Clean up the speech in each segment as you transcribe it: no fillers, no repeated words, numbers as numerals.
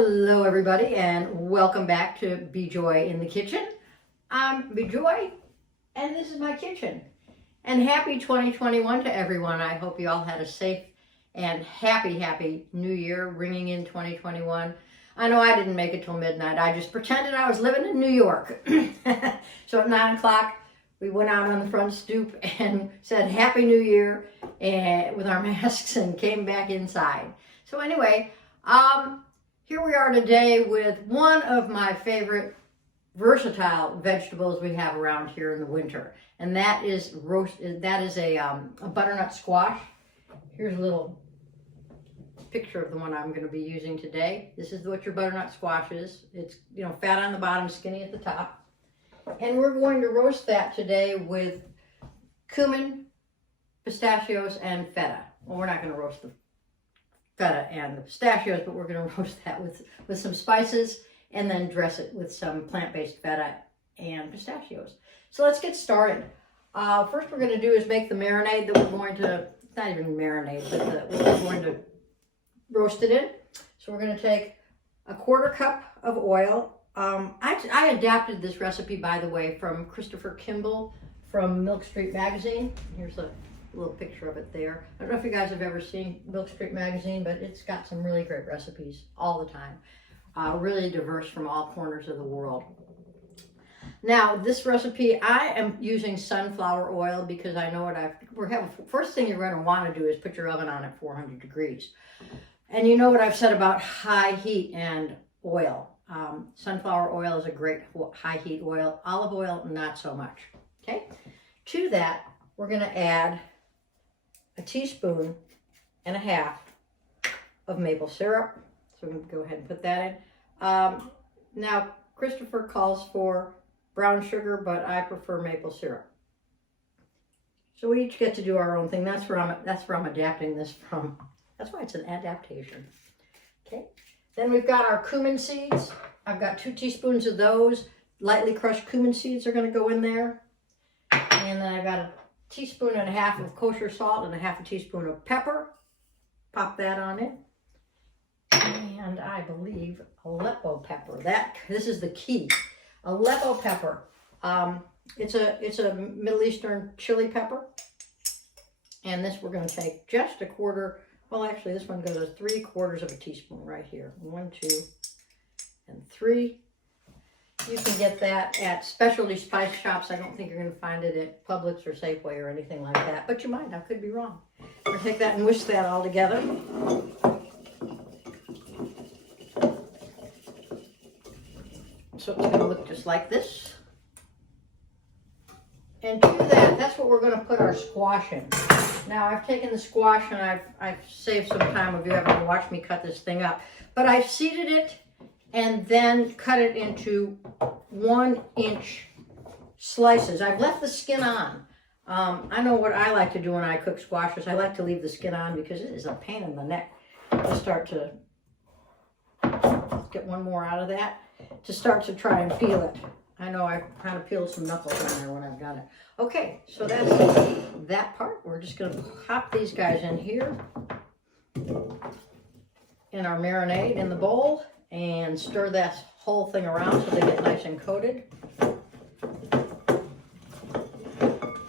Hello everybody and welcome back to Be Joy in the Kitchen. I'm Be Joy and this is my kitchen. And happy 2021 to everyone. I hope you all had a safe and happy new year ringing in 2021. I know I didn't make it till midnight. I just pretended I was living in New York. So at 9 o'clock we went out on the front stoop and said Happy New Year with our masks and came back inside. So anyway, here we are today with one of my favorite versatile vegetables we have around here in the winter, and that is a butternut squash. Here's a little picture of the one I'm going to be using today. This is what your butternut squash is. It's, you know, fat on the bottom, skinny at the top, and we're going to roast that today with cumin, pistachios, and feta. Well, we're not going to roast the feta and the pistachios, but we're going to roast that with some spices and then dress it with some plant-based feta and pistachios. So let's get started. First we're going to do is make the marinade that we're going to, it's not even marinade, but we're going to roast it in. So we're going to take a 1/4 cup of oil. I adapted this recipe, by the way, from Christopher Kimball from Milk Street Magazine. Here's a little picture of it there. I don't know if you guys have ever seen Milk Street Magazine, but it's got some really great recipes all the time. Really diverse from all corners of the world. Now, this recipe, I am using sunflower oil because I know first thing you're going to want to do is put your oven on at 400 degrees. And you know what I've said about high heat and oil. Sunflower oil is a great high heat oil. Olive oil, not so much. Okay. To that, we're going to add 1.5 teaspoons of maple syrup. So I'm going to go ahead and put that in. Now, Christopher calls for brown sugar, but I prefer maple syrup. So we each get to do our own thing. That's where I'm adapting this from. That's why it's an adaptation. Okay. Then we've got our cumin seeds. I've got 2 teaspoons of those. Lightly crushed cumin seeds are going to go in there. And then I've got 1.5 teaspoons of kosher salt and 1/2 teaspoon of pepper. Pop that on in. And I believe Aleppo pepper. This is the key. Aleppo pepper. It's a Middle Eastern chili pepper. And this we're going to take just 1/4. Well, actually, this one goes 3/4 teaspoon right here. 1, 2, and 3. You can get that at specialty spice shops. I don't think you're going to find it at Publix or Safeway or anything like that, but you might. I could be wrong. We're going to take that and whisk that all together. So it's going to look just like this. And to that's what we're going to put our squash in. Now, I've taken the squash and I've saved some time if you haven't watched me cut this thing up. But I've seeded it and then cut it into 1-inch slices. I've left the skin on. I know what I like to do when I cook squashes. I like to leave the skin on because it is a pain in the neck to start to get one more out of that, to start to try and peel it. I know I kind of peeled some knuckles on there when I've done it. Okay, so that's that part. We're just going to pop these guys in here in our marinade in the bowl and stir that whole thing around so they get nice and coated.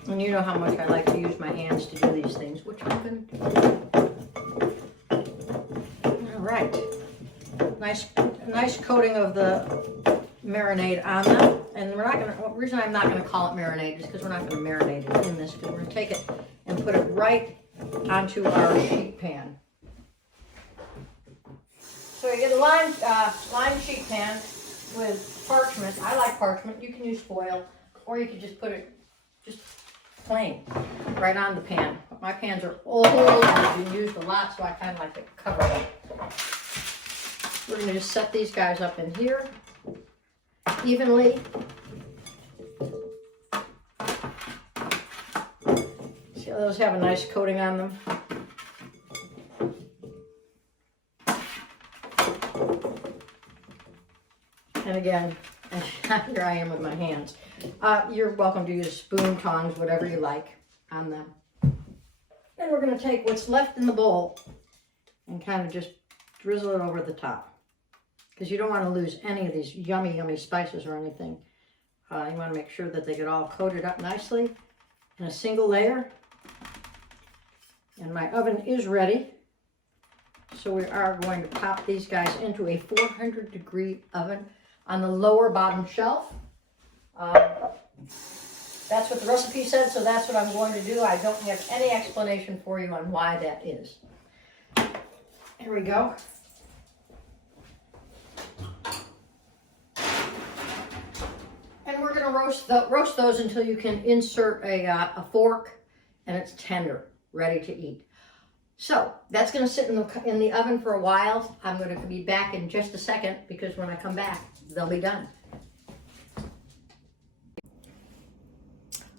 And you know how much I like to use my hands to do these things, which I'm going to do. All right. Nice coating of the marinade on them. And the reason I'm not going to call it marinade is because we're not going to marinate it in this, because we're going to take it and put it right onto our sheet pan. So you get a lime sheet pan with parchment. I like parchment. You can use foil, or you can just put it just plain right on the pan. But my pans are old and they've been used a lot, so I kind of like to cover them. We're going to just set these guys up in here evenly. See how those have a nice coating on them? And again, here I am with my hands. You're welcome to use spoon, tongs, whatever you like on them. Then we're going to take what's left in the bowl and kind of just drizzle it over the top. because you don't want to lose any of these yummy, yummy spices or anything. You want to make sure that they get all coated up nicely in a single layer. And my oven is ready. So we are going to pop these guys into a 400-degree oven on the lower bottom shelf. That's what the recipe said, so that's what I'm going to do. I don't have any explanation for you on why that is. Here we go. And we're going to roast those until you can insert a fork and it's tender, ready to eat. So that's going to sit in the oven for a while. I'm going to be back in just a second because when I come back, they'll be done.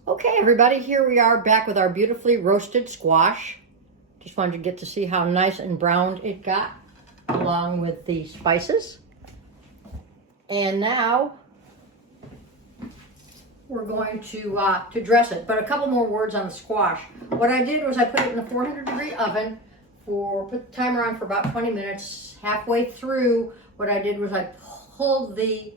Okay, everybody, here we are back with our beautifully roasted squash. Just wanted to get to see how nice and browned it got along with the spices. And now we're going to dress it. But a couple more words on the squash. What I did was I put it in the 400-degree oven put the timer on for about 20 minutes. Halfway through, what I did was I pulled the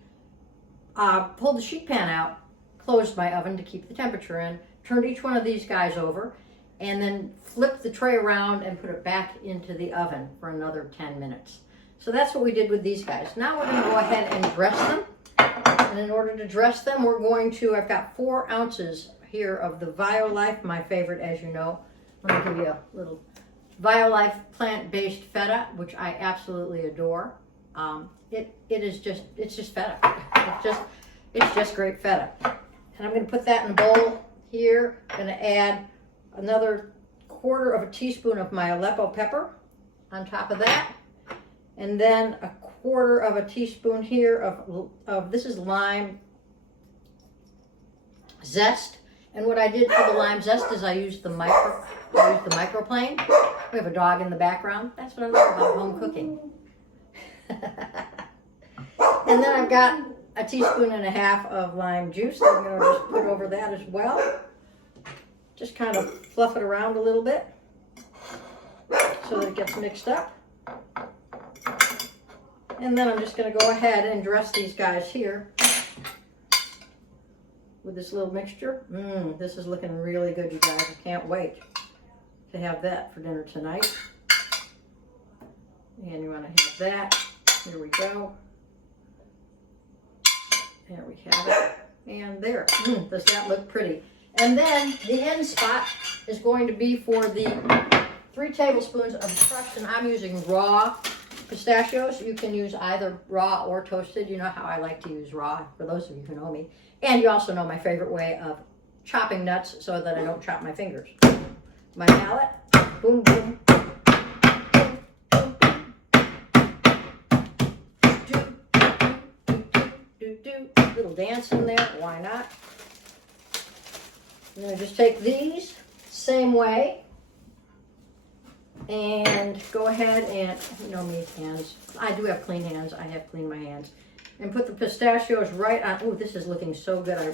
sheet pan out, closed my oven to keep the temperature in, turned each one of these guys over, and then flipped the tray around and put it back into the oven for another 10 minutes. So that's what we did with these guys. Now we're going to go ahead and dress them. And in order to dress them, I've got 4 ounces here of the Violife, my favorite, as you know. Let me give you a little Violife plant-based feta, which I absolutely adore. It's just feta. It's just great feta. And I'm going to put that in a bowl here. I'm going to add another 1/4 of a teaspoon of my Aleppo pepper on top of that. And then a 1/4 of a teaspoon here of this is lime zest. And what I did for the lime zest is I used the microplane. We have a dog in the background. That's what I love about home cooking. And then I've got a 1.5 teaspoons of lime juice that I'm going to just put over that as well. Just kind of fluff it around a little bit so that it gets mixed up. And then I'm just going to go ahead and dress these guys here with this little mixture. This is looking really good, you guys. I can't wait to have that for dinner tonight. And you want to have that. Here we go. There we have it. And there. Does that look pretty? And then the end spot is going to be for the 3 tablespoons of crushed, and I'm using raw pistachios. You can use either raw or toasted. You know how I like to use raw, for those of you who know me. And you also know my favorite way of chopping nuts so that I don't chop my fingers. My mallet, boom, boom. Do. Little dance in there, why not? I'm going to just take these, same way, and go ahead and, you know me, hands. I do have clean hands. I have cleaned my hands. And put the pistachios right on. Oh, this is looking so good. I'm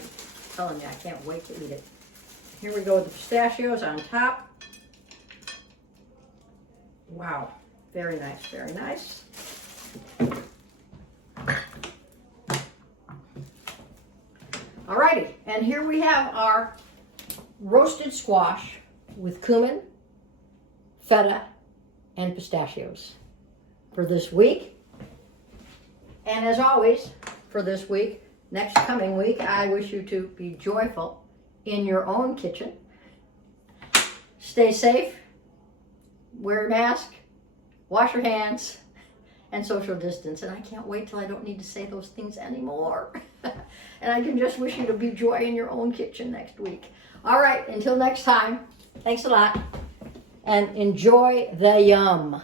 telling you, I can't wait to eat it. Here we go with the pistachios on top. Wow. Very nice, very nice. Alrighty, and here we have our roasted squash with cumin, feta, and pistachios for this week. And as always, for this week, next coming week, I wish you to be joyful in your own kitchen. Stay safe, wear a mask, wash your hands, and social distance. And I can't wait till I don't need to say those things anymore. And I can just wish you to be joy in your own kitchen next week. All right, until next time, thanks a lot, and enjoy the yum.